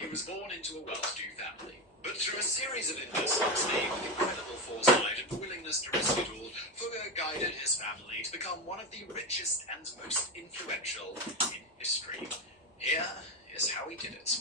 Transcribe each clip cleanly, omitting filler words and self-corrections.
He was born into a well-to-do family, but through a series of investments made with incredible foresight and willingness to risk it all, Fugger guided his family to become one of the richest and most influential in history. Here is how he did it.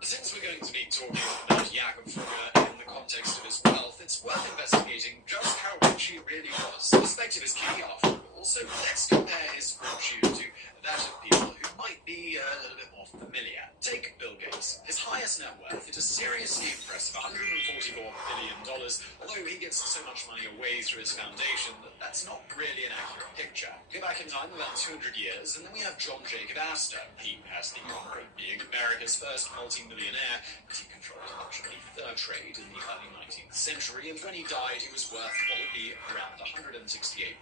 Since we're going to be talking about Jakob Fugger in the context of his wealth, it's worth investigating just how rich he really was. Perspective is key after all, so let's compare his fortune to that of people who might be a little bit more familiar. Take Bill Gates. His highest net worth is a seriously impressive $144 billion, although he gives so much money away through his foundation that that's not really an accurate picture. Go back in time about 200 years, and then we have John Jacob Astor. He has the honor of being America's first multi-millionaire, but he controlled much of the fur trade in the early 19th century, and when he died, he was worth what would be around $168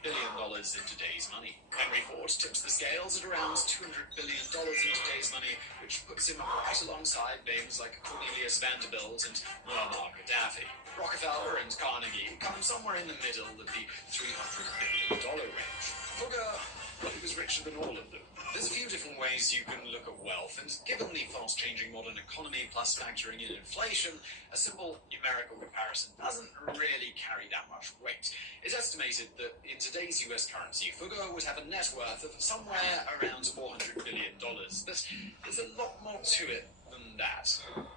billion in today's money. Henry Ford tips the scales at around $200 billion in today's money, which puts him right alongside names like Cornelius Vanderbilt and Muammar Gaddafi. Rockefeller and Carnegie come somewhere in the middle of the $300 billion range. Fugger, well, he was richer than all of them. There's a few different ways you can look at wealth, and given the fast-changing modern economy plus factoring in inflation, a simple numerical comparison doesn't really carry that much weight. It's estimated that in today's US currency, Fugger would have a net worth of somewhere around $400 billion, but there's a lot more to it than that.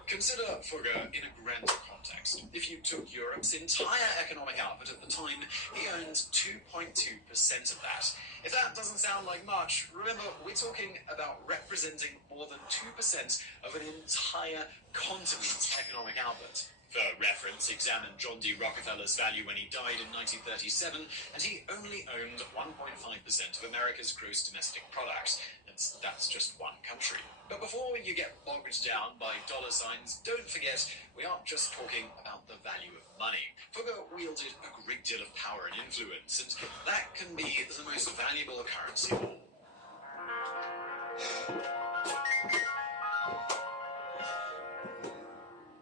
Consider Fugger in a grander context. If you took Europe's entire economic output at the time, he owned 2.2% of that. If that doesn't sound like much, remember, we're talking about representing more than 2% of an entire continent's economic output. For reference, examine John D. Rockefeller's value when he died in 1937, and he only owned 1.5% of America's gross domestic product. That's just one country. But before you get bogged down by dollar signs, don't forget, we aren't just talking about the value of money. Fugger wielded a great deal of power and influence, and that can be the most valuable currency of all.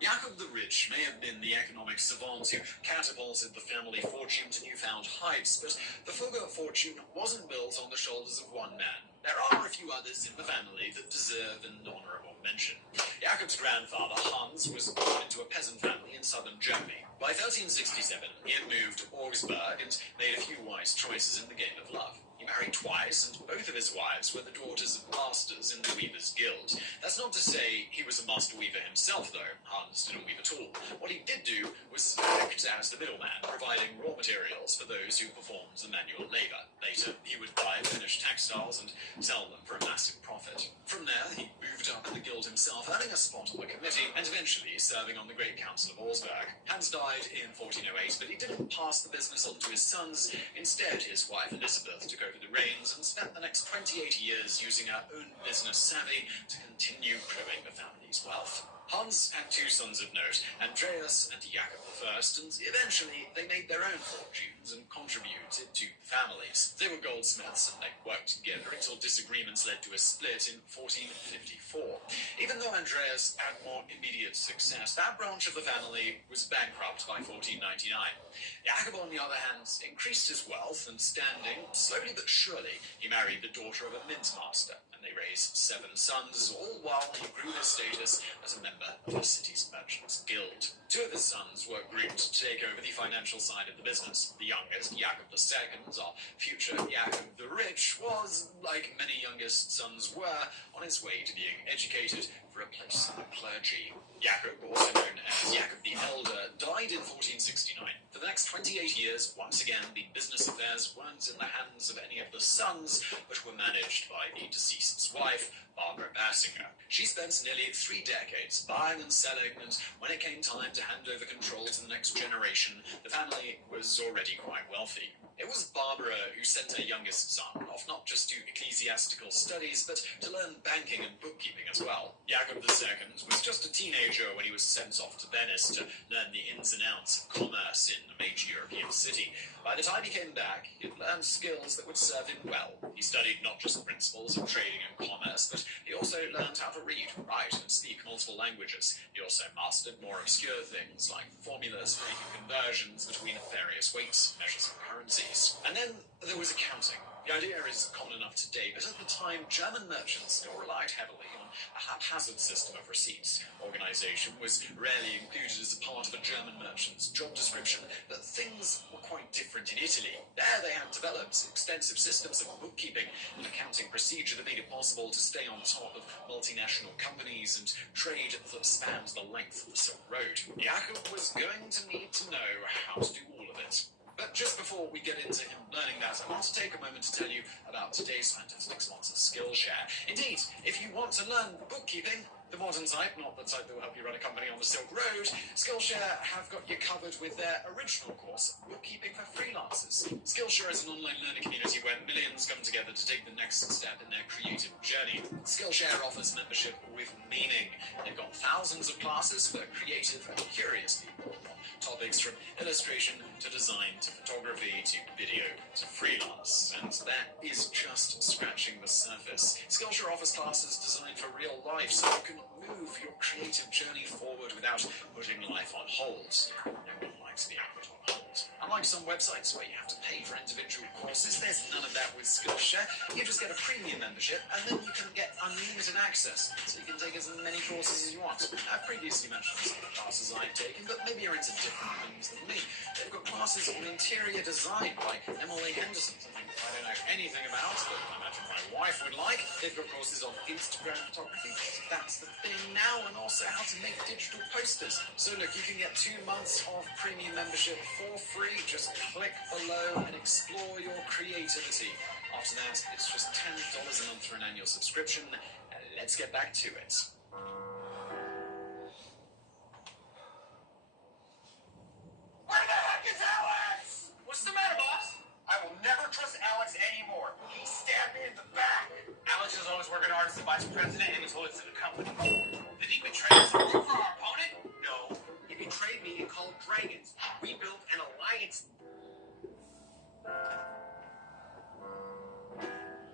Jakob the Rich may have been the economic savant who catapulted the family fortune to newfound heights, but the Fugger fortune wasn't built on the shoulders of one man. There are a few others in the family that deserve an honourable mention. Jakob's grandfather, Hans, was born into a peasant family in southern Germany. By 1367, he had moved to Augsburg and made a few wise choices in the game of love. He married twice, and both of his wives were the daughters of masters in the Weavers' Guild. That's not to say he was a master weaver himself, though. Hans didn't weave at all. What he did do was act as the middleman, providing raw materials for those who performed the manual labour. Later, he would buy finished textiles and sell them for a massive profit. From there, he moved up in the guild himself, earning a spot on the committee, and eventually serving on the Great Council of Augsburg. Hans died in 1408, but he didn't pass the business on to his sons. Instead, his wife Elizabeth took over the reins and spent the next 28 years using her own business savvy to continue growing the family's wealth. Hans had two sons of note, Andreas and Jakob I, and eventually they made their own fortunes and contributed to families. They were goldsmiths, and they worked together until disagreements led to a split in 1454. Even though Andreas had more immediate success, that branch of the family was bankrupt by 1499. Jakob, on the other hand, increased his wealth and standing. Slowly but surely, he married the daughter of a mint master, and they raised 7 sons, all while he grew his status as a member of the city's merchants' guild. 2 of his sons were groomed to take over the financial side of the business. The youngest, Jakob II, our future Jakob the Rich, was, like many youngest sons were, on his way to being educated for a place in the clergy. Jakob, also known as Jakob the Elder, died in 1469. For the next 28 years, once again, the business affairs weren't in the hands of any of the sons, but were managed by the deceased's wife, Barbara Basinger. She spent nearly 3 decades buying and selling, and when it came time to hand over control to the next generation, the family was already quite wealthy. It was Barbara who sent her youngest son off not just to ecclesiastical studies, but to learn banking and bookkeeping as well. Jakob II was just a teenager when he was sent off to Venice to learn the ins and outs of commerce in a major European city. By the time he came back, he'd learned skills that would serve him well. He studied not just principles of trading and commerce, but he also learned how to read, write, and speak multiple languages. He also mastered more obscure things like formulas for making conversions between various weights, measures, and currencies. And then there was accounting. The idea is common enough today, but at the time, German merchants still relied heavily on a haphazard system of receipts. Organization was rarely included as a part of a German merchant's job description, but things were quite different in Italy. There they had developed extensive systems of bookkeeping and accounting procedure that made it possible to stay on top of multinational companies and trade that spanned the length of the Silk Road. Jakob was going to need to know how to do all of it. But just before we get into him learning that, I want to take a moment to tell you about today's fantastic sponsor, Skillshare. Indeed, if you want to learn bookkeeping, the modern type, not the type that will help you run a company on the Silk Road, Skillshare have got you covered with their original course, Bookkeeping for Freelancers. Skillshare is an online learning community where millions come together to take the next step in their creative journey. Skillshare offers membership with meaning. They've got thousands of classes for creative and curious people, from topics from illustration to design to photography to video to freelance. And that is just scratching the surface. Skillshare offers classes designed for real life, so you can move your creative journey forward without putting life on hold. No one likes being put on hold. Unlike some websites where you have to pay for individual courses, there's none of that with Skillshare. You just get a premium membership, and then you can get unlimited access, so you can take as many courses as you want. I've previously mentioned some of the classes I've taken, but maybe you're into different things than me. They've got classes on interior design by Emily Henderson, something I don't know anything about, but I imagine my wife would like. They've got courses on Instagram photography, that's the thing now, and also how to make digital posters. So look, you can get 2 months of premium membership for free. Just click below and explore your creativity. After that, it's just $10 a month for an annual subscription. Let's get back to it. Where the heck is Alex? What's the matter, boss? I will never trust Alex anymore. He stabbed me in the back. Alex is always working hard as the vice president and the toilets in the company. Did he betray us and root for our opponent? No. He betrayed me and called dragons. We built an alliance.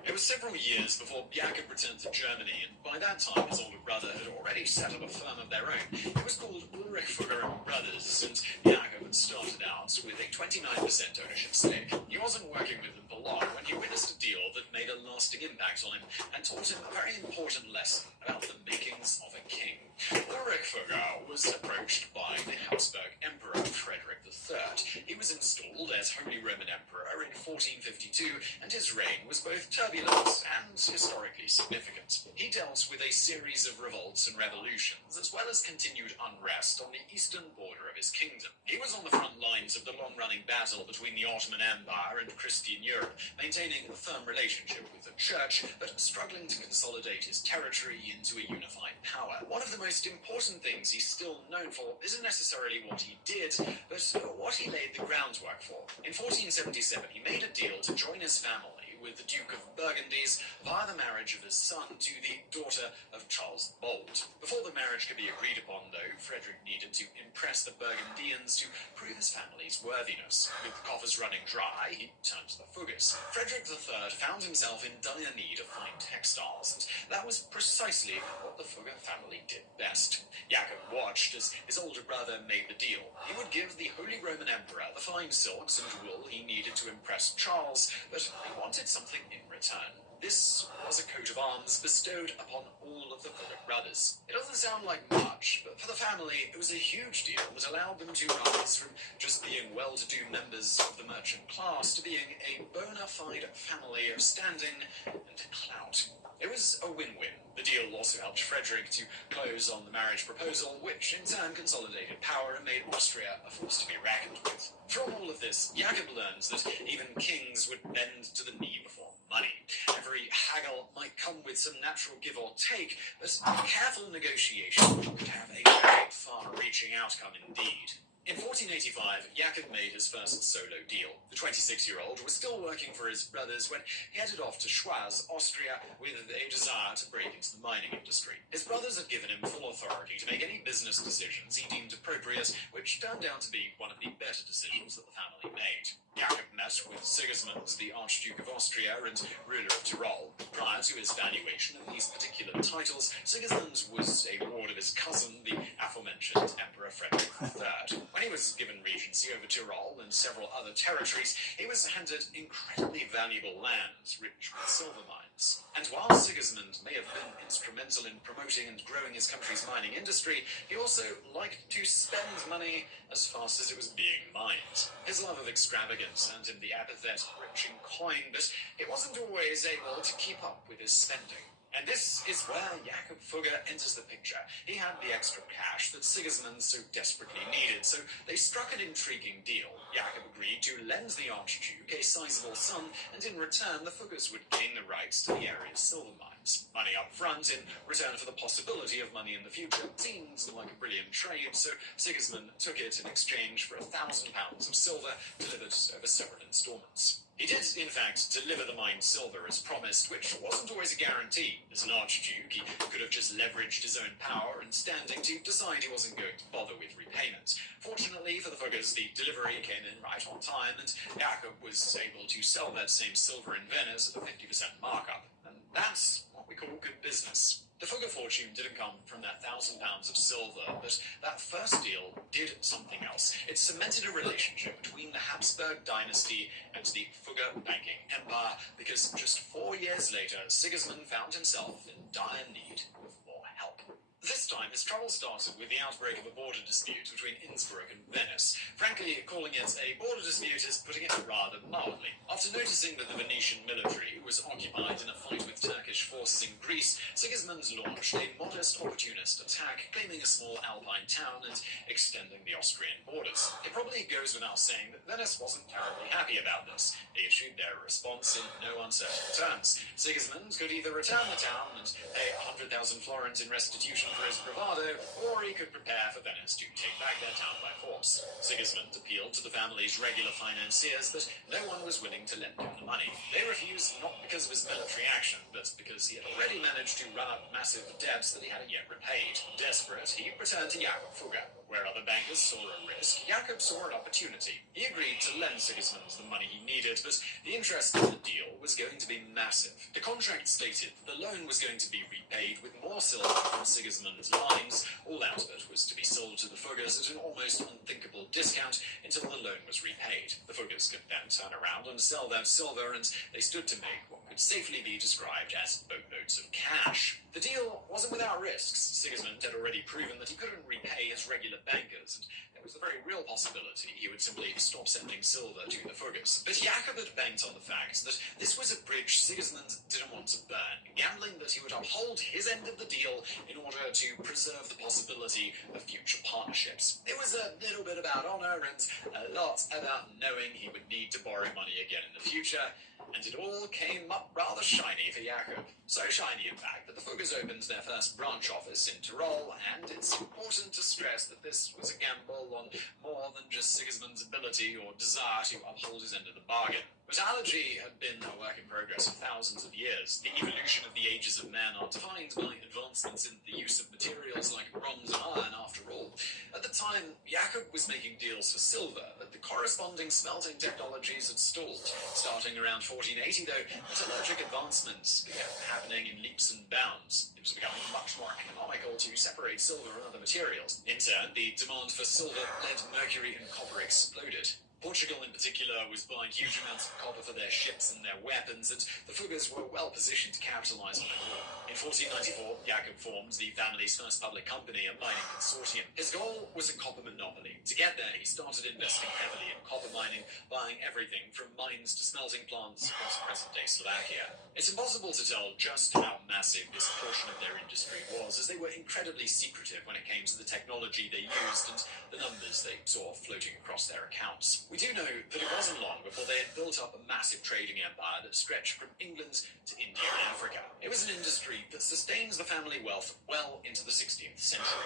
It was several years before Jakob returned to Germany, and by that time his older brother had already set up a firm of their own. It was called Ulrichfugger and Brothers, and Jakob had started out with a 29% ownership stake. He wasn't working with them for long when he witnessed a deal that made a lasting impact on him and taught him a very important lesson about the makings of a king. Ulrichfugger was approached by the Habsburg Emperor Frederick III. He was installed as Holy Roman Emperor in 1452, and his reign was both turbulent and historically significant. He dealt with a series of revolts and revolutions, as well as continued unrest on the eastern border of his kingdom. He was on the front lines of the long-running battle between the Ottoman Empire and Christian Europe, maintaining a firm relationship with the Church, but struggling to consolidate his territory into a unified power. One of the most important things he's still known for isn't necessarily what he did, but what he laid the groundwork for. In 1477, he made a deal to join his family with the Duke of Burgundy's via the marriage of his son to the daughter of Charles the Bold. Before the marriage could be agreed upon, though, Frederick needed to impress the Burgundians to prove his family's worthiness. With the coffers running dry, he turned to the Fuggers. Frederick III found himself in dire need of fine textiles, and that was precisely what the Fugger family did best. Jakob watched as his older brother made the deal. He would give the Holy Roman Emperor the fine silks and wool he needed to impress Charles, but he wanted something in return. This was a coat of arms bestowed upon all of the Fugger brothers. It doesn't sound like much, but for the family, it was a huge deal that allowed them to rise from just being well-to-do members of the merchant class to being a bona fide family of standing and clout. It was a win-win. The deal also helped Frederick to close on the marriage proposal, which in turn consolidated power and made Austria a force to be reckoned with. From all of this, Jakob learns that even kings would bend to the knee before money. Every haggle might come with some natural give or take, but careful negotiation could have a very far-reaching outcome indeed. In 1485, Jakob made his first solo deal. The 26-year-old was still working for his brothers when he headed off to Schwaz, Austria, with a desire to break into the mining industry. His brothers had given him full authority to make any business decisions he deemed appropriate, which turned out to be one of the better decisions that the family made. Jakob met with Sigismund, the Archduke of Austria and ruler of Tyrol. Prior to his valuation of these particular titles, Sigismund was a ward of his cousin, the aforementioned Emperor Frederick III. When he was given regency over Tyrol and several other territories, he was handed incredibly valuable lands, rich with silver mines. And while Sigismund may have been instrumental in promoting and growing his country's mining industry, he also liked to spend money as fast as it was being mined. His love of extravagance earned him the epithet rich in coin, but he wasn't always able to keep up with his spending. And this is where Jakob Fugger enters the picture. He had the extra cash that Sigismund so desperately needed, so they struck an intriguing deal. Jakob agreed to lend the Archduke a sizable sum, and in return the Fuggers would gain the rights to the area's silver mines. Money up front in return for the possibility of money in the future seems like a brilliant trade, so Sigismund took it in exchange for £1,000 of silver delivered over several instalments. He did, in fact, deliver the mined silver as promised, which wasn't always a guarantee. As an archduke, he could have just leveraged his own power and standing to decide he wasn't going to bother with repayment. Fortunately for the Fuggers, the delivery came in right on time, and Jakob was able to sell that same silver in Venice at a 50% markup. And that's what we call good business. The Fugger fortune didn't come from that £1,000 of silver, but that first deal did something else. It cemented a relationship between the Habsburg dynasty and the Fugger banking empire, because just 4 years later, Sigismund found himself in dire need of more help. This time, his trouble started with the outbreak of a border dispute between Innsbruck and Venice. Frankly, calling it a border dispute is putting it rather mildly. After noticing that the Venetian military was occupied in a fight with Turkish forces in Greece, Sigismund launched a modest opportunist attack, claiming a small Alpine town and extending the Austrian borders. It probably goes without saying that Venice wasn't terribly happy about this. They issued their response in no uncertain terms. Sigismund could either return the town and pay 100,000 florins in restitution for his bravado, or he could prepare for Venice to take back their town by force. Sigismund appealed to the family's regular financiers, but no one was willing to lend him the money. They refused not because of his military action, but because he had already managed to run up massive debts that he hadn't yet repaid. Desperate, he returned to Jakob Fugger. Where other bankers saw a risk, Jakob saw an opportunity. He agreed to lend Sigismund the money he needed, but the interest in the deal was going to be massive. The contract stated that the loan was going to be repaid with more silver from Sigismund's lines. All out of it was to be sold to the Fuggers at an almost unthinkable discount until the loan was repaid. The Fuggers could then turn around and sell that silver, and they stood to make what could safely be described as boatloads of cash. The deal wasn't without risks. Sigismund had already proven that he couldn't repay his regular bankers, and there was a very real possibility he would simply stop sending silver to the Fuggers. But Jakob had banked on the fact that this was a bridge Sigismund didn't want to burn, gambling that he would uphold his end of the deal in order to preserve the possibility of future partnerships. It was a little bit about honor and a lot about knowing he would need to borrow money again in the future, and it all came up rather shiny for Jakob. So shiny, in fact, that the Fuggers opened their first branch office in Tyrol, and it's important to stress that this was a gamble on more than just Sigismund's ability or desire to uphold his end of the bargain. Metallurgy had been a work in progress for thousands of years. The evolution of the ages of man are defined by advancements in the use of materials like bronze and iron, after all. At the time, Jakob was making deals for silver, but the corresponding smelting technologies had stalled. Starting around 1480, though, metallurgic advancements began happening in leaps and bounds. It was becoming much more economical to separate silver from other materials. In turn, the demand for silver, lead, mercury, and copper exploded. Portugal in particular was buying huge amounts of copper for their ships and their weapons, and the Fuggers were well positioned to capitalise on the war. In 1494, Jakob formed the family's first public company, a mining consortium. His goal was a copper monopoly. To get there, he started investing heavily in copper mining, buying everything from mines to smelting plants across present-day Slovakia. It's impossible to tell just how massive this portion of their industry was, as they were incredibly secretive when it came to the technology they used and the numbers they saw floating across their accounts. We do know that it wasn't long before they had built up a massive trading empire that stretched from England to India and Africa. It was an industry that sustains the family wealth well into the 16th century.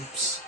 Oops.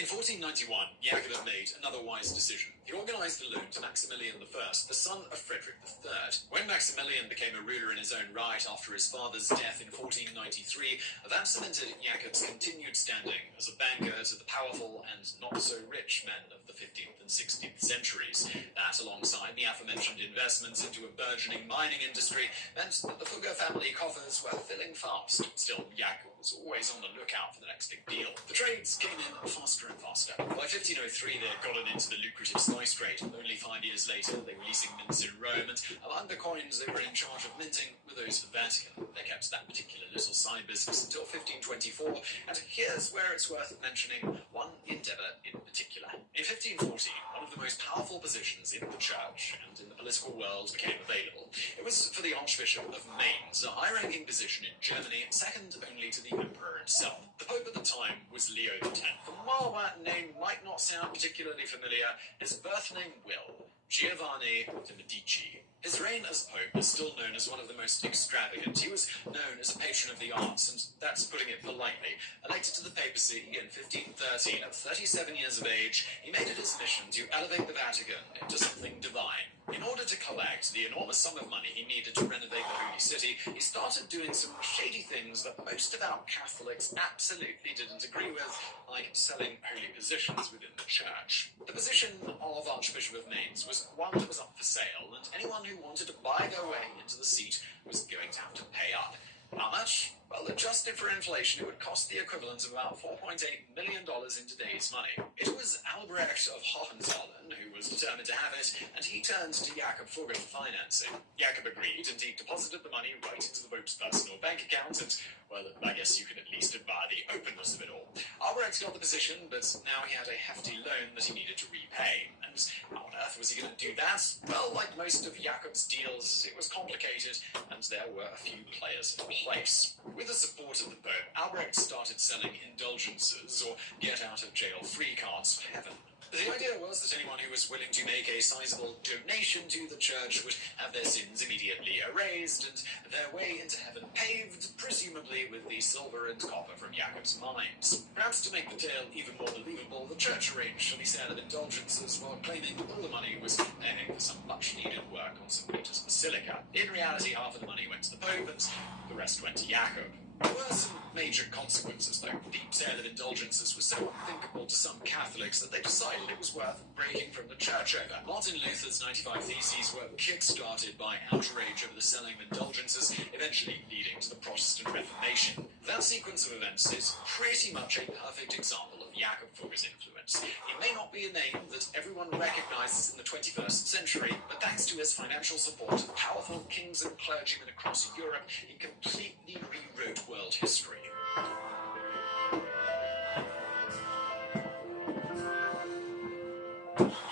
In 1491, Jacob made another wise decision. He organized a loan to Maximilian I, the son of Frederick III. When Maximilian became a ruler in his own right after his father's death in 1493, that cemented Jacob's continued standing as a banker to the powerful and not-so-rich men of the 15th and 16th centuries. That, alongside the aforementioned investments into a burgeoning mining industry, meant that the Fugger family coffers were filling fast. Still, Jacob was always on the lookout for the next big deal. The trades came in faster and faster. By 1503, they had gotten into the lucrative spice trade. Only 5 years later, they were leasing mints in Rome, and among the coins they were in charge of minting were those of the Vatican. They kept that particular little side business until 1524, and here's where it's worth mentioning one endeavour in particular. In 1540, one of the most powerful positions in the church and in the political world became available. It was for the Archbishop of Mainz, a high-ranking position in Germany, second only to the Emperor himself. The Pope at the time was Leo X. And while that name might not sound particularly familiar, his birth name will. Giovanni de' Medici. His reign as Pope is still known as one of the most extravagant. He was known as a patron of the arts, and that's putting it politely. Elected to the papacy in 1513, at 37 years of age, he made it his mission to elevate the Vatican into something divine. In order to collect the enormous sum of money he needed to renovate the Holy City, he started doing some shady things that most devout Catholics absolutely didn't agree with, like selling holy positions within the church. The position of Archbishop of Mainz was one that was up for sale, and anyone who wanted to buy their way into the seat was going to have to pay up. How much? Well, adjusted for inflation, it would cost the equivalent of about $4.8 million in today's money. It was Albrecht of Hohenzollern who was determined to have it, and he turned to Jacob Fugger for financing. Jacob agreed, and he deposited the money right into the Pope's personal bank account, and, well, I guess you can at least admire the openness of it all. Albrecht got the position, but now he had a hefty loan that he needed to repay. And how on earth was he going to do that? Well, like most of Jacob's deals, it was complicated, and there were a few players in place. With the support of the Pope, Albrecht started selling indulgences, or get-out-of-jail-free cards for heaven. The idea was that anyone who was willing to make a sizable donation to the church would have their sins immediately erased and their way into heaven paved, presumably with the silver and copper from Jacob's mines. Perhaps to make the tale even more believable, the church arranged for the sale of indulgences while claiming that all the money was paying for some much-needed work on St. Peter's Basilica. In reality, half of the money went to the Pope and the rest went to Jacob. There were some major consequences, though. The sale of indulgences was so unthinkable to some Catholics that they decided it was worth breaking from the church over. Martin Luther's 95 Theses were kick-started by outrage over the selling of indulgences, eventually leading to the Protestant Reformation. That sequence of events is pretty much a perfect example of Jacob Fugger's influence. It may not be a name that everyone recognizes in the 21st century, but thanks to his financial support of powerful kings and clergymen across Europe, he completely rewrote world history.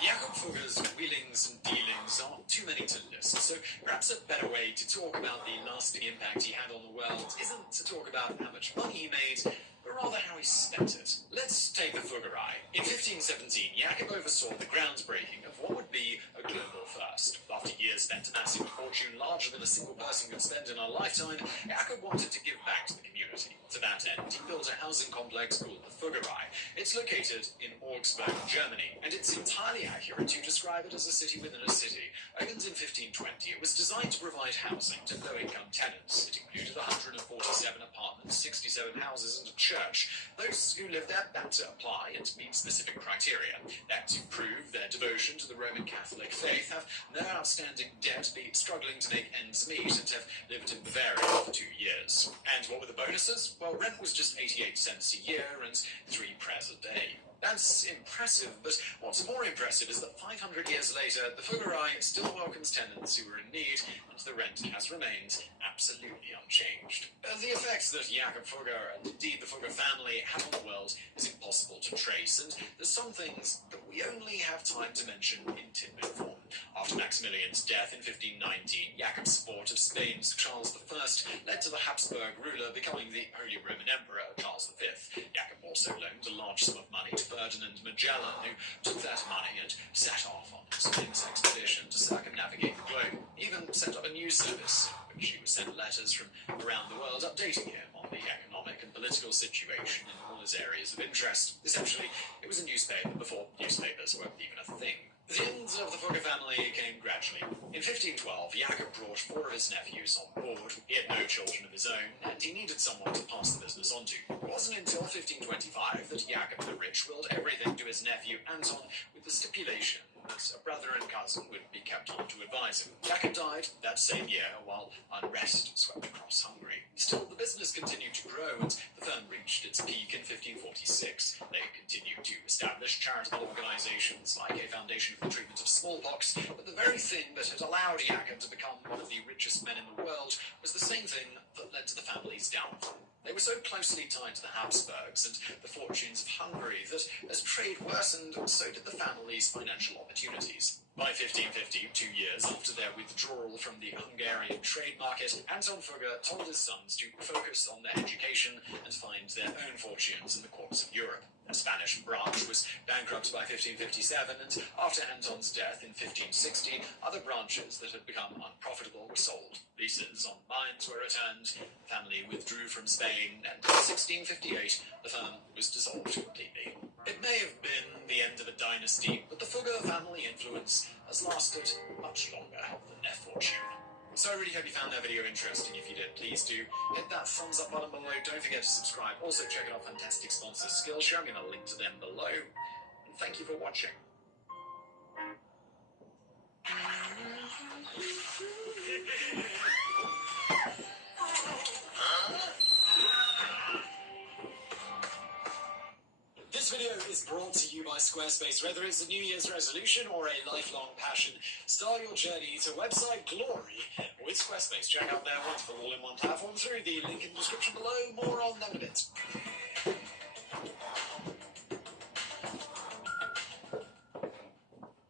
Jacob Fugger's wheelings and dealings aren't too many to list, so perhaps a better way to talk about the lasting impact he had on the world isn't to talk about how much money he made, but rather how he spent it. Let's take the Fugger Eye. In 1517, Jacob oversaw the groundbreaking of what would be a global first. After years spent amassing a fortune larger than a single person could spend in a lifetime, Jacob wanted to give back to the community. To that end, he built a housing complex called the Fugger Eye. It's located in Augsburg, Germany, and it's entirely accurate to describe it as a city within a city. Opened in 1520, it was designed to provide housing to low-income tenants. It included 147 apartments, 67 houses, and a church. Those who live there had to apply and meet specific criteria. They had to prove their devotion to the Roman Catholic faith, have no outstanding debt, be struggling to make ends meet, and have lived in Bavaria for 2 years. And what were the bonuses? Well, rent was just 88 cents a year and 3 prayers a day. That's impressive, but what's more impressive is that 500 years later, the Fugger Eye still welcomes tenants who are in need, and the rent has remained absolutely unchanged. The effects that Jacob Fugger, and indeed the Fugger family, have on the world is impossible to trace, and there's some things that we only have time to mention in tidbit form. After Maximilian's death in 1519, Jacob's support of Spain's Charles I led to the Habsburg ruler becoming the Holy Roman Emperor, Charles V. Jacob also loaned a large sum of money to Ferdinand Magellan, who took that money and set off on his famous expedition to circumnavigate the globe. He even set up a news service in which he would send letters from around the world updating him on the economic and political political situation in all his areas of interest. Essentially, it was a newspaper before newspapers were even a thing. The end of the Fugger family came gradually. In 1512, Jakob brought 4 of his nephews on board. He had no children of his own, and he needed someone to pass the business on to. It wasn't until 1525 that Jakob the Rich willed everything to his nephew Anton, with the stipulation that a brother and cousin would be kept on to advise him. Jakob died that same year, while unrest swept across Hungary. Still, the business continued to grow, and the firm reached its peak in 1546. They continued to establish charitable organizations like a foundation for the treatment of smallpox, but the very thing that had allowed Jakob to become one of the richest men in the world was the same thing that led to the family's downfall. They were so closely tied to the Habsburgs and the fortunes of Hungary that as trade worsened, so did the family's financial opportunities. By 1550, 2 years after their withdrawal from the Hungarian trade market, Anton Fugger told his sons to focus on their education and find their own fortunes in the courts of Europe. The Spanish branch was bankrupt by 1557, and after Anton's death in 1560, other branches that had become unprofitable were sold. Leases on mines were returned, the family withdrew from Spain, and in 1658, the firm was dissolved completely. It may have been the end of a dynasty, but the Fugger family influence has lasted much longer than their fortune. So I really hope you found that video interesting. If you did, please do hit that thumbs up button below. Don't forget to subscribe. Also check out our fantastic sponsor Skillshare. I'm going to link to them below. And thank you for watching. This video is brought to you by Squarespace. Whether it's a New Year's resolution or a lifelong passion, start your journey to website glory with Squarespace. Check out their wonderful all-in-one platform through the link in the description below. More on them in a bit.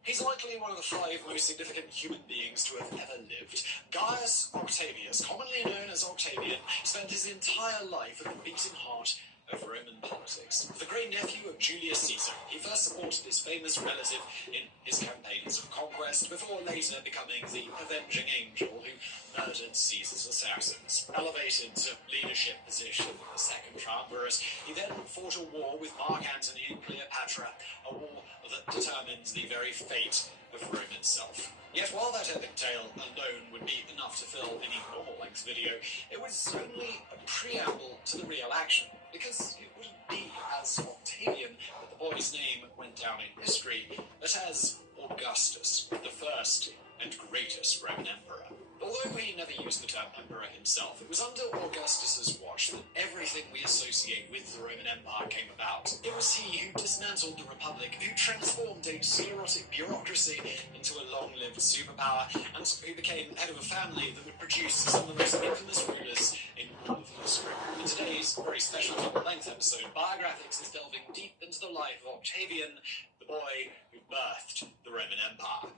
He's likely one of the 5 most significant human beings to have ever lived. Gaius Octavius, commonly known as Octavian, spent his entire life at the beating heart of Roman politics. The great-nephew of Julius Caesar, he first supported his famous relative in his campaigns of conquest, before later becoming the avenging angel who murdered Caesar's assassins. Elevated to leadership position in the Second Triumvirate, he then fought a war with Mark Antony and Cleopatra, a war that determined the very fate of Rome itself. Yet while that epic tale alone would be enough to fill any normal-length video, it was only a preamble to the real action, because it wouldn't be as Octavian that the boy's name went down in history, but as Augustus, the first and greatest Roman emperor. Although he never used the term emperor himself, it was under Augustus's watch that everything we associate with the Roman Empire came about. It was he who dismantled the Republic, who transformed a sclerotic bureaucracy into a long-lived superpower, and who became head of a family that would produce some of the most infamous rulers in all of history. In today's very special double-length episode, Biographics is delving deep into the life of Octavian, the boy who birthed the Roman Empire.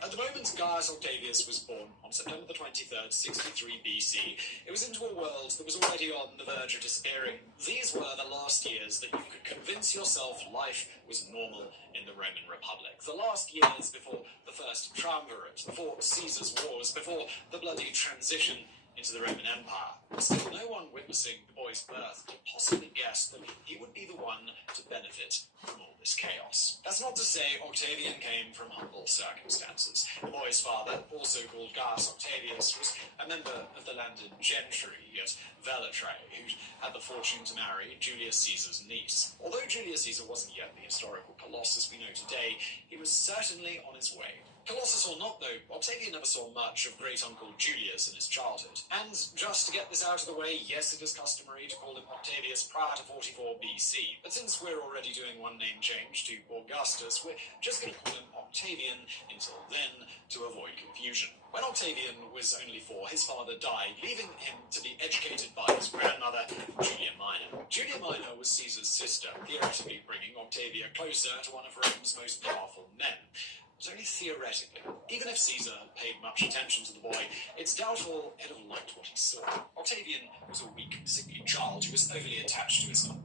At the moment Gaius Octavius was born, on September the 23rd, 63 BC, it was into a world that was already on the verge of disappearing. These were the last years that you could convince yourself life was normal in the Roman Republic. The last years before the First Triumvirate, before Caesar's wars, before the bloody transition into the Roman Empire. Still, no one witnessing the boy's birth could possibly guess that he would be the one to benefit from all this chaos. That's not to say Octavian came from humble circumstances. The boy's father, also called Gaius Octavius, was a member of the landed gentry at Velatrae, who had the fortune to marry Julius Caesar's niece. Although Julius Caesar wasn't yet the historical Colossus we know today, he was certainly on his way. Colossus or not, though, Octavian never saw much of great-uncle Julius in his childhood. And just to get this out of the way, yes, it is customary to call him Octavius prior to 44 BC, but since we're already doing one name change to Augustus, we're just going to call him Octavian until then to avoid confusion. When Octavian was only 4, his father died, leaving him to be educated by his grandmother, Julia Minor. Julia Minor was Caesar's sister, theoretically bringing Octavia closer to one of Rome's most powerful men. But only theoretically. Even if Caesar had paid much attention to the boy, it's doubtful he'd have liked what he saw. Octavian was a weak, sickly child who was overly attached to his son.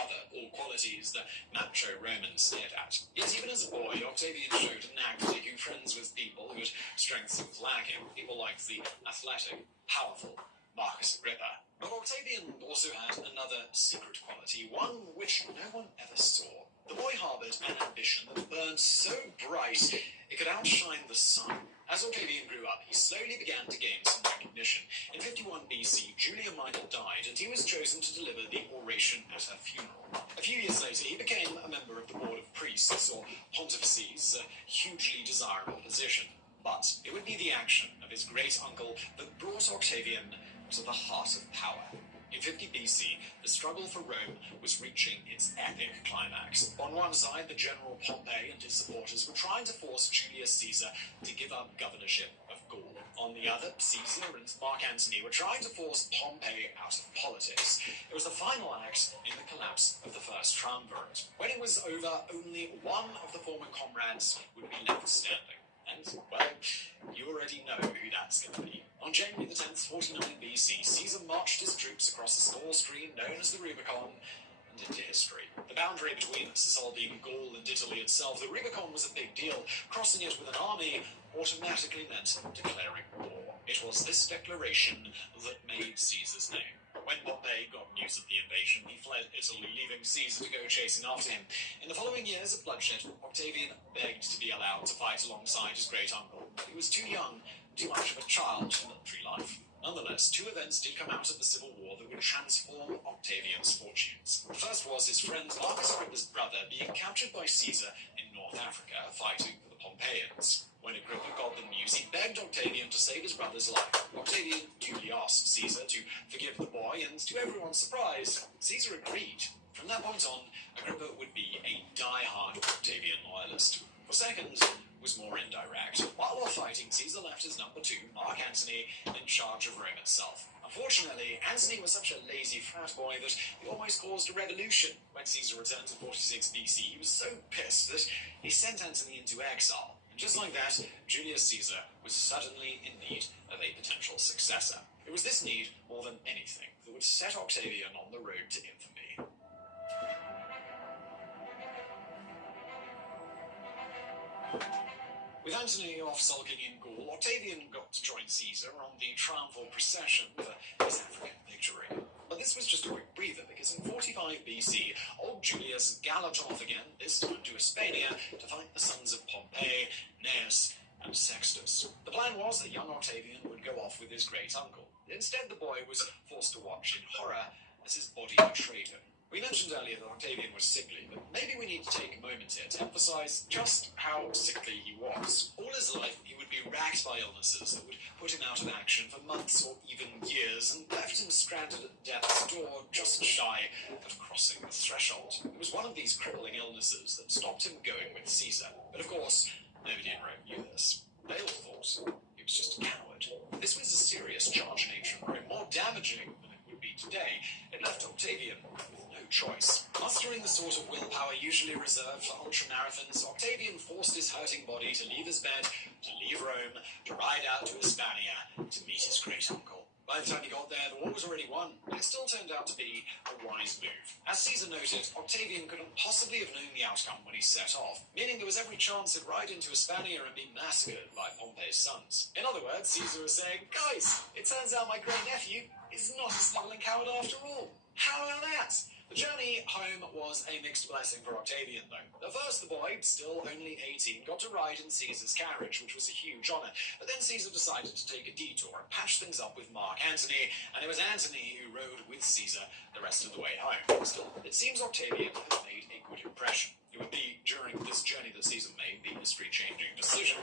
mother, all qualities the macho Roman sneered at. Yet even as a boy, Octavian showed a knack for making friends with people whose strengths he was lacking, people like the athletic, powerful Marcus Agrippa. But Octavian also had another secret quality, one which no one ever saw. The boy harboured an ambition that burned so bright it could outshine the sun. As Octavian grew up, he slowly began to gain some recognition. In 51 BC, Julia Minor died, and he was chosen to deliver the oration at her funeral. A few years later, he became a member of the board of priests, or pontifices, a hugely desirable position. But it would be the action of his great-uncle that brought Octavian to the heart of power. In 50 BC, the struggle for Rome was reaching its epic climax. On one side, the general Pompey and his supporters were trying to force Julius Caesar to give up governorship of Gaul. On the other, Caesar and Mark Antony were trying to force Pompey out of politics. It was the final act in the collapse of the First Triumvirate. When it was over, only one of the former comrades would be left standing. And, well, you already know who that's going to be. On January the 10th, 49 BC, Caesar marched his troops across a small stream known as the Rubicon and into history. The boundary between Cisalpine Gaul and Italy itself, the Rubicon was a big deal. Crossing it with an army automatically meant declaring war. It was this declaration that made Caesar's name. When Pompey got news of the invasion, he fled Italy, leaving Caesar to go chasing after him. In the following years of bloodshed, Octavian begged to be allowed to fight alongside his great-uncle. He was too young, too much of a child for military life. Nonetheless, two events did come out of the civil war that would transform Octavian's fortunes. The first was his friend Marcus Agrippa's brother being captured by Caesar in North Africa, fighting for the Pompeians. When Agrippa got the news, he begged Octavian to save his brother's life. Octavian duly asked Caesar to forgive the boy, and to everyone's surprise, Caesar agreed. From that point on, Agrippa would be a die-hard Octavian loyalist. The second was more indirect. While fighting, Caesar left his number two, Mark Antony, in charge of Rome itself. Unfortunately, Antony was such a lazy frat boy that he almost caused a revolution. When Caesar returned in 46 BC, he was so pissed that he sent Antony into exile. And just like that, Julius Caesar was suddenly in need of a potential successor. It was this need, more than anything, that would set Octavian on the road to infamy. With Antony off sulking in Gaul, Octavian got to join Caesar on the triumphal procession for his African victory. But this was just a quick breather, because in 45 BC, old Julius galloped off again, this time to Hispania, to fight the sons of Pompey, Gnaeus, and Sextus. The plan was that young Octavian would go off with his great-uncle. Instead, the boy was forced to watch in horror as his body betrayed him. We mentioned earlier that Octavian was sickly, but maybe we need to take a moment here to emphasize just how sickly he was. All his life, he would be racked by illnesses that would put him out of action for months or even years, and left him stranded at death's door, just shy of crossing the threshold. It was one of these crippling illnesses that stopped him going with Caesar. But of course, nobody in Rome knew this. They all thought he was just a coward. This was a serious charge in ancient Rome, more damaging than it would be today. It left Octavian with no choice. Mustering the sort of willpower usually reserved for ultramarathons, Octavian forced his hurting body to leave his bed, to leave Rome, to ride out to Hispania, to meet his great-uncle. By the time he got there, the war was already won, but it still turned out to be a wise move. As Caesar noted, Octavian couldn't possibly have known the outcome when he set off, meaning there was every chance he'd ride into Hispania and be massacred by Pompey's sons. In other words, Caesar was saying, guys, it turns out my great-nephew is not a smuggling coward after all. How about that? The journey home was a mixed blessing for Octavian, though. At first, the boy, still only 18, got to ride in Caesar's carriage, which was a huge honour. But then Caesar decided to take a detour and patch things up with Mark Antony, and it was Antony who rode with Caesar the rest of the way home. Still, it seems Octavian had made a good impression. It would be during this journey that Caesar made the history-changing decision,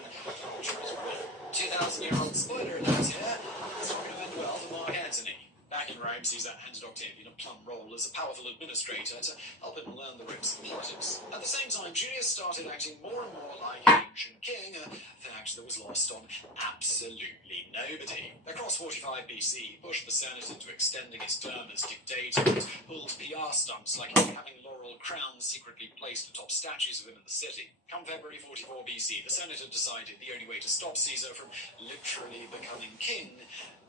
which was real. 2,000-year-old spoiler alert here. It's not going to end well for Mark Antony. Back in Rome, Caesar handed Octavian a plum role as a powerful administrator to help him learn the ropes of politics. At the same time, Julius started acting more and more like an ancient king, a fact that was lost on absolutely nobody. Across 45 BC, he pushed the Senate into extending his term as dictator and pulled PR stunts like having laurel crowns secretly placed atop statues of him in the city. Come February 44 BC, the Senate had decided the only way to stop Caesar from literally becoming king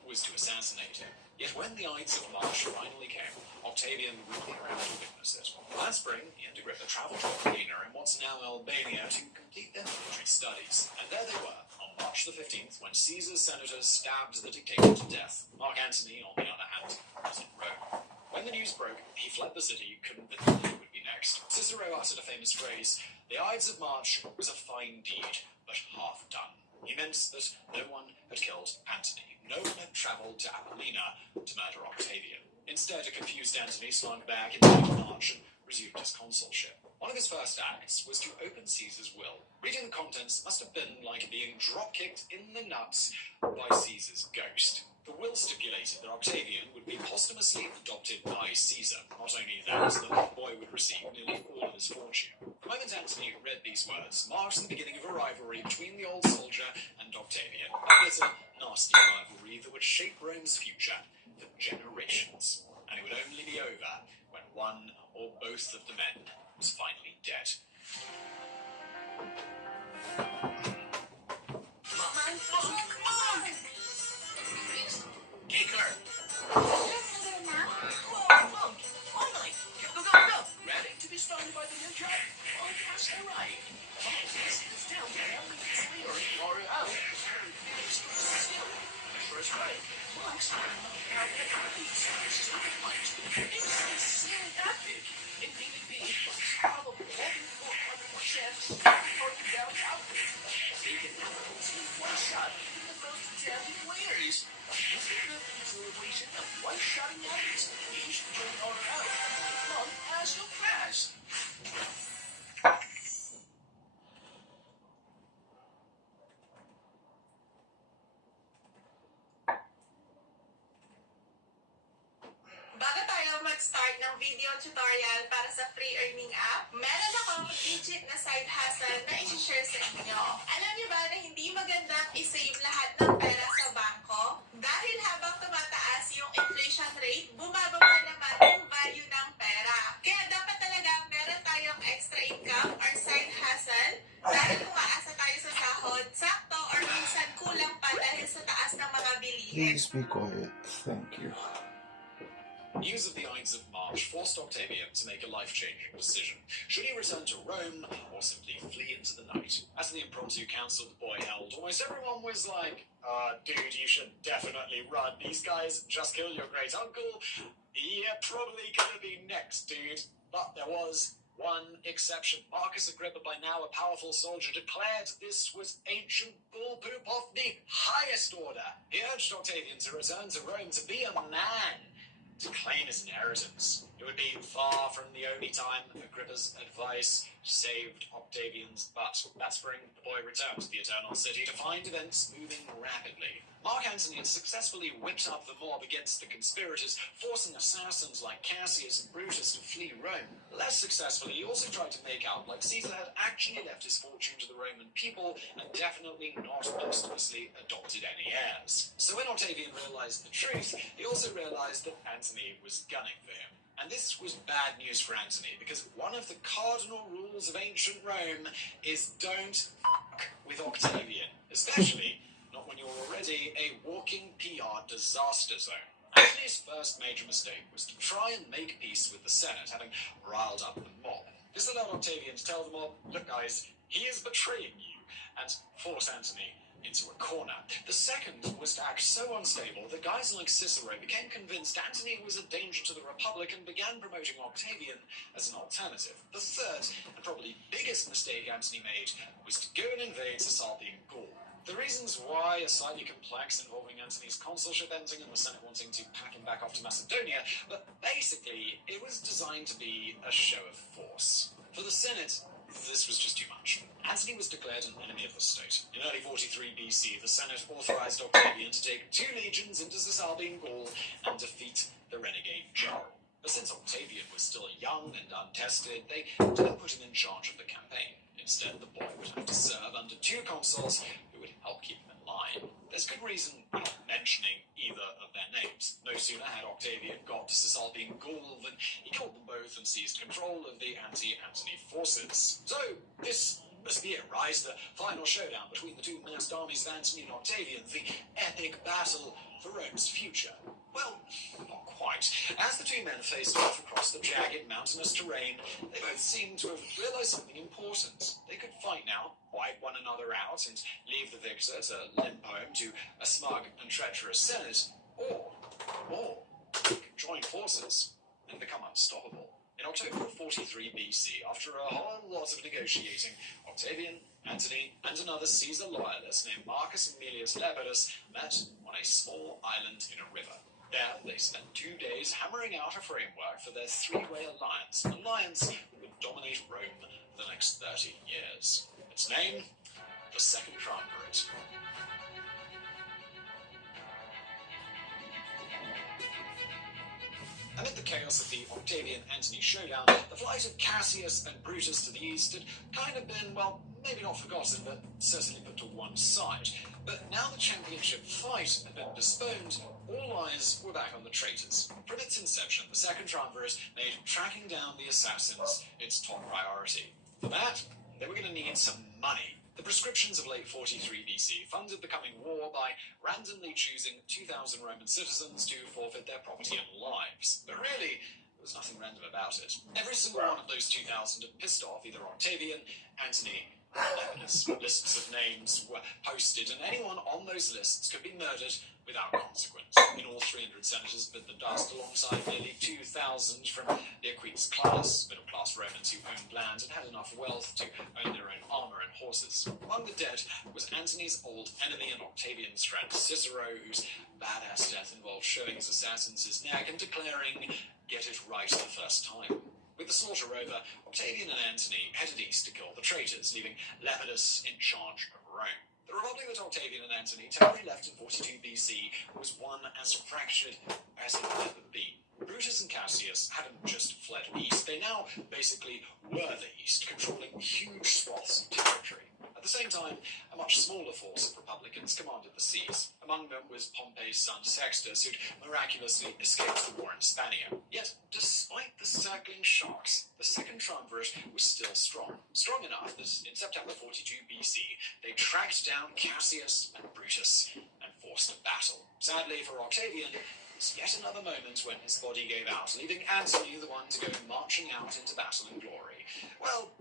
was to assassinate him. Yet when the Ides of March finally came, Octavian would be around to witness it. That spring, he and Agrippa travelled to Albania in what's now Albania to complete their military studies. And there they were, on March the 15th, when Caesar's senators stabbed the dictator to death. Mark Antony, on the other hand, was in Rome. When the news broke, he fled the city, convinced that he would be next. Cicero uttered a famous phrase: "The Ides of March was a fine deed, but half done." He meant that no one had killed Antony. No one had travelled to Apollonia to murder Octavian. Instead, a confused Antony slunk back in late March and resumed his consulship. One of his first acts was to open Caesar's will. Reading the contents must have been like being drop-kicked in the nuts by Caesar's ghost. The will stipulated that Octavian would be posthumously adopted by Caesar. Not only that, the little boy would receive nearly all of his fortune. The moment Antony read these words marked the beginning of a rivalry between the old soldier and Octavian. A bitter, nasty rivalry that would shape Rome's future for generations. And it would only be over when one or both of the men was finally dead. Stoned by the new cut. Oh, that's all right. It's down there. It's clear. Or out. First right. Once, now get the piece. This is what it might. It's epic. It really be. Probably 400% broken down out. They can have a complete one shot in the most damning ways. This is the visualization of one-shotting athletes. Each join or out. As long as you pass. Bago tayo mag-start ng video tutorial para sa free earning app, meron akong legit na side hustle na i-share sa inyo. Alam niyo ba na hindi magandang i-save lahat ng pera sa bangko? Dahil habang tumataas yung inflation rate, bumababa naman yung value ng pera. Kaya dapat talaga meron tayong extra income or side hustle dahil umaasa tayo sa sahod, sakto or minsan kulang pa dahil sa taas ng mga bilihin. Please be quiet. Thank you. News of the Ides of March forced Octavian to make a life-changing decision. Should he return to Rome or simply flee into the night? As the impromptu council the boy held, almost everyone was like, dude, you should definitely run. These guys just killed your great-uncle. Yeah, probably gonna be next, dude. But there was one exception. Marcus Agrippa, by now a powerful soldier, declared this was ancient bull poop of the highest order. He urged Octavian to return to Rome to be a man, to claim his inheritance. It would be far from the only time Agrippa's advice saved Octavian's butt. That spring, the boy returned to the Eternal City to find events moving rapidly. Mark Antony had successfully whipped up the mob against the conspirators, forcing assassins like Cassius and Brutus to flee Rome. Less successfully, he also tried to make out like Caesar had actually left his fortune to the Roman people and definitely not posthumously adopted any heirs. So when Octavian realized the truth, he also realized that Antony was gunning for him. And this was bad news for Antony, because one of the cardinal rules of ancient Rome is don't f*** with Octavian, especially not when you're already a walking PR disaster zone. Antony's first major mistake was to try and make peace with the Senate, having riled up the mob. This allowed Octavian to tell the mob, look guys, he is betraying you, and force Antony into a corner. The second was to act so unstable that guys like Cicero became convinced Antony was a danger to the Republic and began promoting Octavian as an alternative. The third, and probably biggest mistake Antony made, was to go and invade Cisalpine Gaul. The reasons why are slightly complex, involving Antony's consulship ending and the Senate wanting to pack him back off to Macedonia, but basically it was designed to be a show of force. For the Senate, this was just too much. Antony was declared an enemy of the state. In early 43 BC, the Senate authorized Octavian to take 2 legions into Cisalpine Gaul and defeat the renegade general. But since Octavian was still young and untested, they didn't put him in charge of the campaign. Instead, the boy would have to serve under 2 consuls who would help keep him in line. There's good reason for not mentioning either of their names. No sooner had Octavian got to Cisalpine Gaul than he killed them both and seized control of the anti-Antony forces. So, this The spear rise, the final showdown between the two massed armies of Antony and Octavian, the epic battle for Rome's future. Well, not quite. As the two men faced off across the jagged mountainous terrain, they both seemed to have realized something important. They could fight now, wipe one another out, and leave the victor to limp home to a smug and treacherous senate, or they could join forces and become unstoppable. In October of 43 BC, after a whole lot of negotiating, Octavian, Antony, and another Caesar loyalist named Marcus Aemilius Lepidus met on a small island in a river. There, they spent 2 days hammering out a framework for their three-way alliance, an alliance that would dominate Rome for the next 30 years. Its name, the Second Triumvirate. Amid the chaos of the Octavian-Antony showdown, the flight of Cassius and Brutus to the east had kind of been, well, maybe not forgotten, but certainly put to one side. But now the championship fight had been postponed, all eyes were back on the traitors. From its inception, the Second Triumvirate made tracking down the assassins its top priority. For that, they were going to need some money. The prescriptions of late 43 BC funded the coming war by randomly choosing 2,000 Roman citizens to forfeit their property and lives. But really, there was nothing random about it. Every single one of those 2,000 had pissed off either Octavian, Antony, or Lepidus. Lists of names were posted, and anyone on those lists could be murdered without consequence. In all, 300 senators bit the dust alongside nearly 2,000 from the equites class, middle-class Romans who owned land and had enough wealth to own their own armor and horses. Among the dead was Antony's old enemy and Octavian's friend Cicero, whose badass death involved showing his assassins his neck and declaring, "Get it right the first time." With the slaughter over, Octavian and Antony headed east to kill the traitors, leaving Lepidus in charge of Rome. The republic that Octavian and Antony temporarily left in 42 BC was one as fractured as it had ever been. Brutus and Cassius hadn't just fled east, they now basically were the east, controlling huge swaths of territory. At the same time, a much smaller force of Republicans commanded the seas. Among them was Pompey's son Sextus, who'd miraculously escaped the war in Hispania. Yet, despite the circling sharks, the Second Triumvirate was still strong. Strong enough that in September 42 BC, they tracked down Cassius and Brutus and forced a battle. Sadly for Octavian, it was yet another moment when his body gave out, leaving Antony the one to go marching out into battle and glory. Well,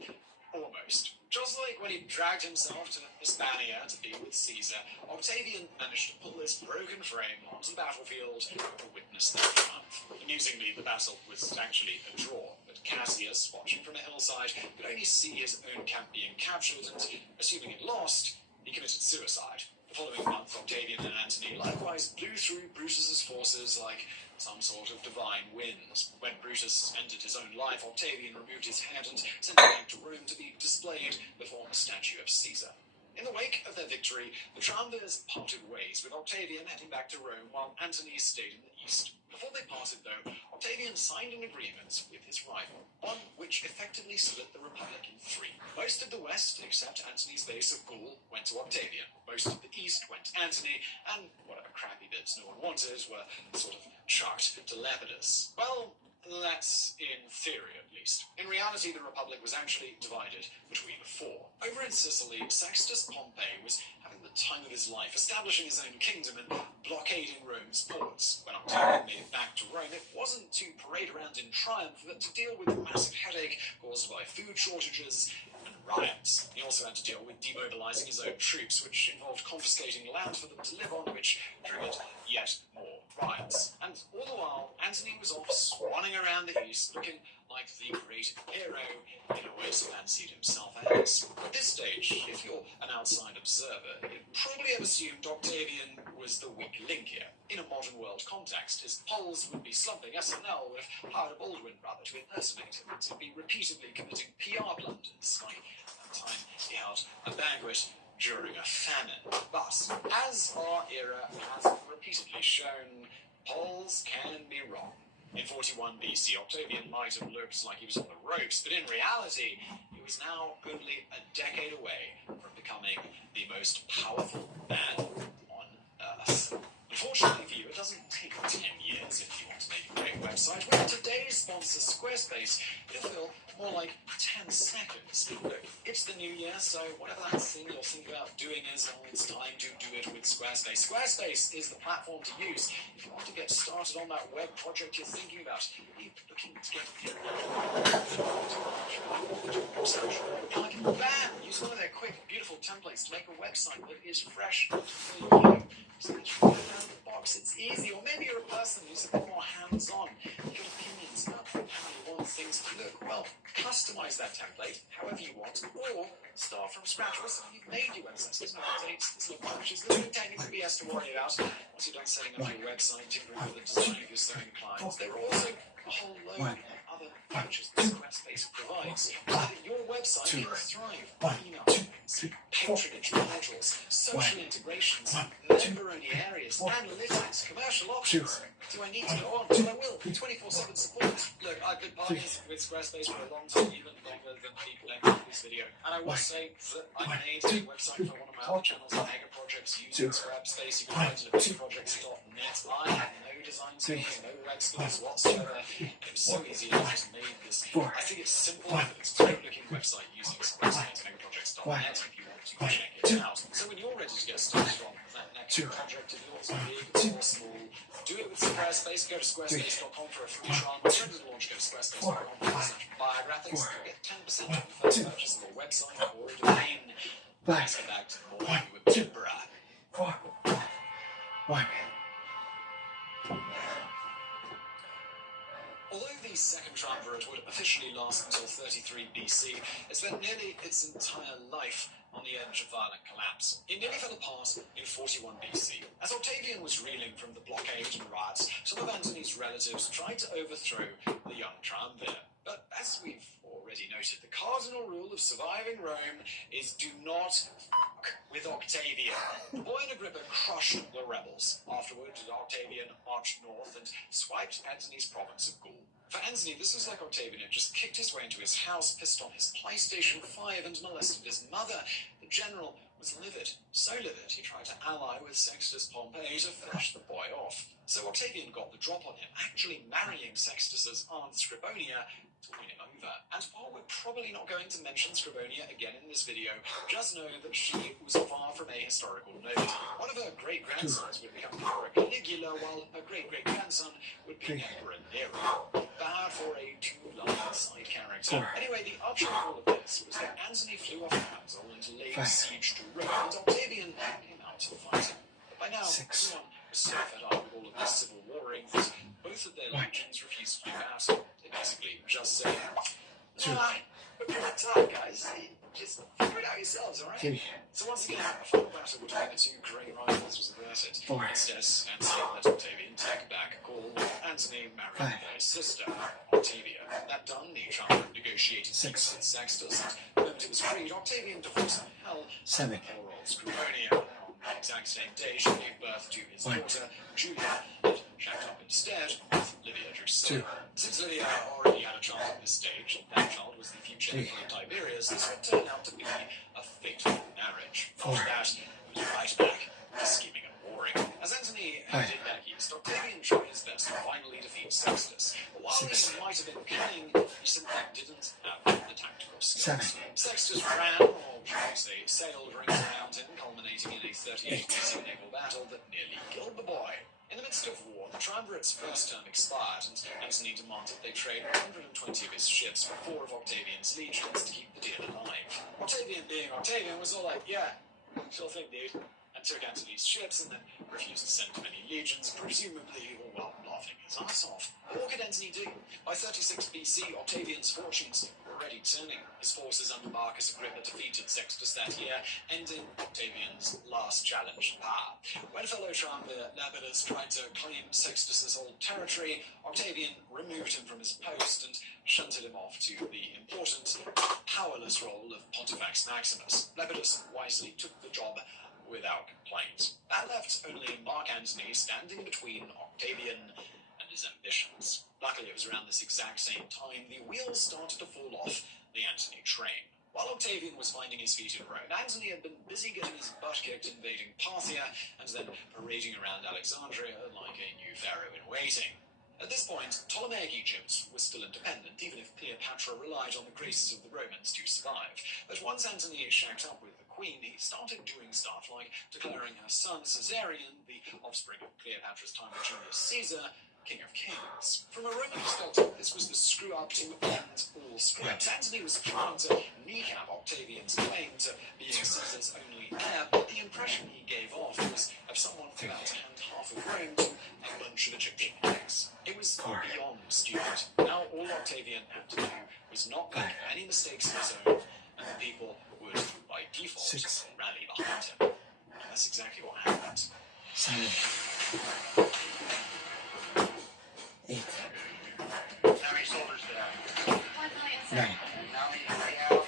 almost. Just like when he dragged himself to Hispania to be with Caesar, Octavian managed to pull this broken frame onto the battlefield to witness their triumph. Amusingly, the battle was actually a draw, but Cassius, watching from a hillside, could only see his own camp being captured, and assuming it lost, he committed suicide. The following month, Octavian and Antony likewise blew through Brutus's forces like some sort of divine wind. When Brutus ended his own life, Octavian removed his head and sent it back to Rome to be displayed before a statue of Caesar. In the wake of their victory, the triumvirs parted ways, with Octavian heading back to Rome while Antony stayed in the east. Before they parted, though, Octavian signed an agreement with his rival, one which effectively split the Republic in three. Most of the west, except Antony's base of Gaul, went to Octavian. Most of the east went to Antony, and whatever crappy bits no one wanted were sort of chucked to Lepidus. Well, that's in theory, at least. In reality, the Republic was actually divided between four. Over in Sicily, Sextus Pompey was having the time of his life, establishing his own kingdom and blockading Rome's ports. When Octavian made it back to Rome, it wasn't to parade around in triumph, but to deal with the massive headache caused by food shortages and riots. He also had to deal with demobilizing his own troops, which involved confiscating land for them to live on, which triggered yet more riots. And all the while, Antony was off swanning around the east, looking like the great hero in always fancied himself as. At this stage, if you're an outside observer, you'd probably have assumed Octavian was the weak link here. In a modern world context, his polls would be slumping. SNL would have hired a Baldwin brother to impersonate him, to be repeatedly committing PR blunders. Like that time he held a banquet during a famine. But, as our era has repeatedly shown, polls can be wrong. In 41 BC, Octavian might have looked like he was on the ropes, but in reality, he was now only a decade away from becoming the most powerful man on Earth. Unfortunately for you, it doesn't take 10 years if you want to make a great website. With today's sponsor, Squarespace, you'll feel more like 10 seconds. Look, it's the new year, so whatever that thing you're thinking about doing is, well, it's time to do it with Squarespace. Squarespace is the platform to use if you want to get started on that web project you're thinking about. Are you looking to get like bam, use one of their quick, beautiful templates to make a website that is fresh for you. So that you can go down the box, it's easy. Or maybe you're a person who's a bit more hands-on. You've got opinions about how you want things to look. Well, customize that template however you want, or start from scratch. Also, you've made your website. There's no updates, there's no patches, there's no technical BS to worry about. Once you're done setting up your website, tinkering with the design of your sewing clients, there are also a whole load of other features that Squarespace provides so that your website can thrive. Email templates, patronage modules, social integrations, member-only areas, analytics, commercial options. Do I need to go on? Well, I will. 24/7 support. Look, I've been partners with Squarespace for a long time, even longer than people in this video. And I will say that I made a website for one of my other channels, Mega Projects, using Squarespace. You can find it at megaprojects.net. I had no design skills, no web skills whatsoever. It was so easy. I just made this. I think it's simple, but it's a great looking website using Squarespace, megaprojects.net, if you want to check it out. So when you're ready to get started on that next project of yours, big or small, do it with Squarespace. Go to squarespace.com for a free trial. When you're ready to launch, go to squarespace.com/biographics to get 10% off the first purchase of a website or a domain. Let's get back to the morning with Deborah. Although the second triumvirate would officially last until 33 BC, it spent nearly its entire life on the edge of violent collapse. It nearly fell apart in 41 BC. As Octavian was reeling from the blockade and riots, some of Antony's relatives tried to overthrow the young triumvirate. But as we've already noted, the cardinal rule of surviving Rome is do not fuck with Octavian. The boy and Agrippa crushed the rebels. Afterward, Octavian marched north and swiped Antony's province of Gaul. For Antony, this was like Octavian had just kicked his way into his house, pissed on his PlayStation 5 and molested his mother. The general was livid, so livid he tried to ally with Sextus Pompey to finish the boy off. So Octavian got the drop on him, actually marrying Sextus's aunt Scribonia to win him over. And while we're probably not going to mention Scribonia again in this video, just know that she was far from a historical note. One of her great-grandsons would become Emperor Caligula, while her great-great-grandson would be Emperor Nero. Bad for a two-line side character. Anyway, the upshot of all of this was that Antony flew off Capitol and laid siege to Rome, and Octavian came out to fight him. But by now, everyone was so fed up with all of this civil warring that both of their legions refused to do battle. They basically just said, we're kind of tired, guys. Just figure it out yourselves, alright? So once again, a final battle between the two great rivals was averted. Instead, Antony let Octavian take back Gaul, Antony married their sister, Octavia. That done, the triumvirate negotiated peace with Sextus, and the moment it was freed, Octavian divorced hell poor old Scribonia. On the exact same day, she gave birth to his daughter, Julia, and shacked up instead with Livia Drusilla. Since Livia already had a child at this stage, and that child was the future Emperor Tiberius, this would turn out to be a fateful marriage. After that, it was right back to scheming and warring. As Antony headed back east, Octavian tried his best to finally defeat Sextus. But while he might have been cunning, he simply didn't have the tactical skills. Sextus ran, or should we say, sailed rings around him, culminating in a 38 BC naval battle that nearly killed the boy. In the midst of war, the triumvirate's first term expired, and Antony demanded they trade 120 of his ships for 4 of Octavian's legions to keep the deal alive. Octavian, being Octavian, was all like, yeah, sure thing, dude, and took Antony's ships and then refused to send him any legions, presumably, or well, laughing his ass off. But what could Antony do? By 36 BC, Octavian's fortunes were already turning. His forces under Marcus Agrippa defeated Sextus that year, ending Octavian's last challenge to power. When fellow triumvirate Lepidus tried to claim Sextus's old territory, Octavian removed him from his post and shunted him off to the important, powerless role of Pontifex Maximus. Lepidus wisely took the job without complaint. That left only Mark Antony standing between Octavian and his ambitions. Luckily, it was around this exact same time the wheels started to fall off the Antony train. While Octavian was finding his feet in Rome, Antony had been busy getting his butt kicked invading Parthia and then parading around Alexandria like a new pharaoh in waiting. At this point, Ptolemaic Egypt was still independent, even if Cleopatra relied on the graces of the Romans to survive. But once Antony shacked up with the queen, he started doing stuff like declaring her son Caesarion, the offspring of Cleopatra's time with Julius Caesar, King of Kings. From a Roman perspective, this was the screw-up to end all scripts. Antony was trying to kneecap Octavian's claim to being Caesar's only heir, but the impression he gave off was of someone about to hand half of Rome to a bunch of Egyptian pigs. It was beyond stupid. Now all Octavian had to do was not make any mistakes of his own, and the people would, by default, rally behind him. And that's exactly what happened. 7, 8, How many soldiers did I have? 1 million, sir. 9, How many do we have?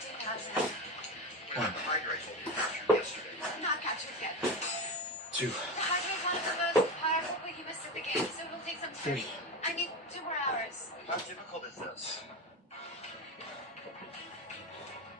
15,000. What about the Hydrates that we captured yesterday? Not captured yet. 2, The Hydra is one of the most powerful behemoths at the game, so it'll take some time. 3, I need 2 more hours. How difficult is this?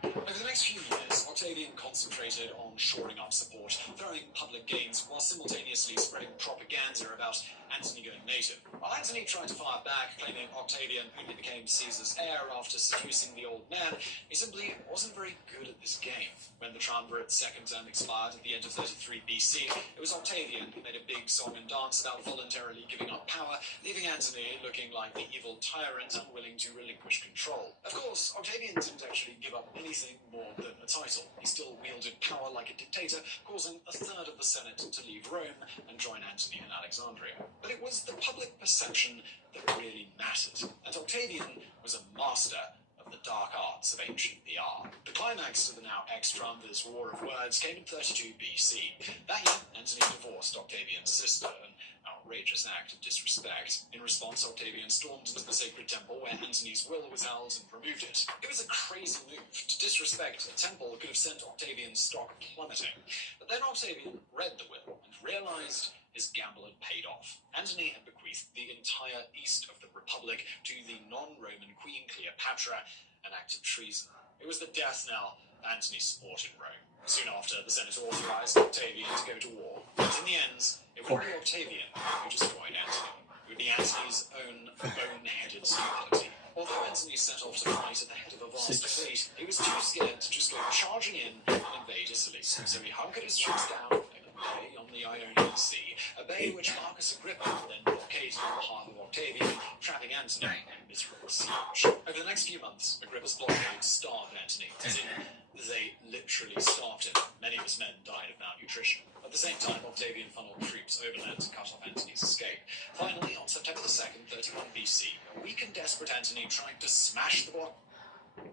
Over the next few years, Octavian concentrated on shoring up support, throwing public gains while simultaneously spreading propaganda about Antony going native. While Antony tried to fire back, claiming Octavian only became Caesar's heir after seducing the old man, he simply wasn't very good at this game. When the triumvirate's second term expired at the end of 33 BC, it was Octavian who made a big song and dance about voluntarily giving up power, leaving Antony looking like the evil tyrant unwilling to relinquish control. Of course, Octavian didn't actually give up anything more than a title. He still wielded power like a dictator, causing a third of the Senate to leave Rome and join Antony in Alexandria. But it was the public perception that really mattered, and Octavian was a master of the dark arts of ancient PR. The climax to the now ex-triumvir's war of words came in 32 BC. That year, Antony divorced Octavian's sister, an outrageous act of disrespect. In response, Octavian stormed into the sacred temple where Antony's will was held and removed it. It was a crazy move. To disrespect a temple could have sent Octavian's stock plummeting. But then Octavian read the will and realized his gamble had paid off. Antony had bequeathed the entire east of the Republic to the non-Roman Queen Cleopatra, an act of treason. It was the death knell of Antony's support in Rome. Soon after, the Senate authorized Octavian to go to war. But in the end, it would be Octavian who destroyed Antony. It would be Antony's own bone-headed stupidity. Although Antony set off to fight at the head of a vast fleet, he was too scared to just go charging in and invade Italy. So he hunkered his troops down in a bay on the Ionian Sea, a bay which Marcus Agrippa then blockaded on behalf of Octavian, trapping Antony in a miserable siege. Over the next few months, Agrippa's blockade starved Antony, as in they literally starved him. Many of his men died of malnutrition. At the same time, Octavian funneled troops overland to cut off Antony's escape. Finally, on September the 2nd, 31 BC, a weak and desperate Antony tried to smash the block.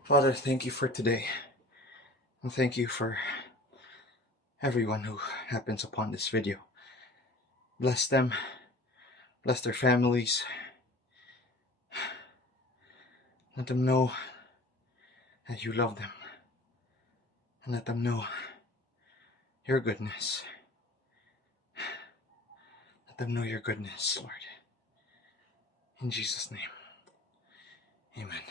Father, thank you for today. And thank you for everyone who happens upon this video. Bless them. Bless their families. Let them know that you love them. And let them know your goodness. Let them know your goodness, Lord. In Jesus' name, amen.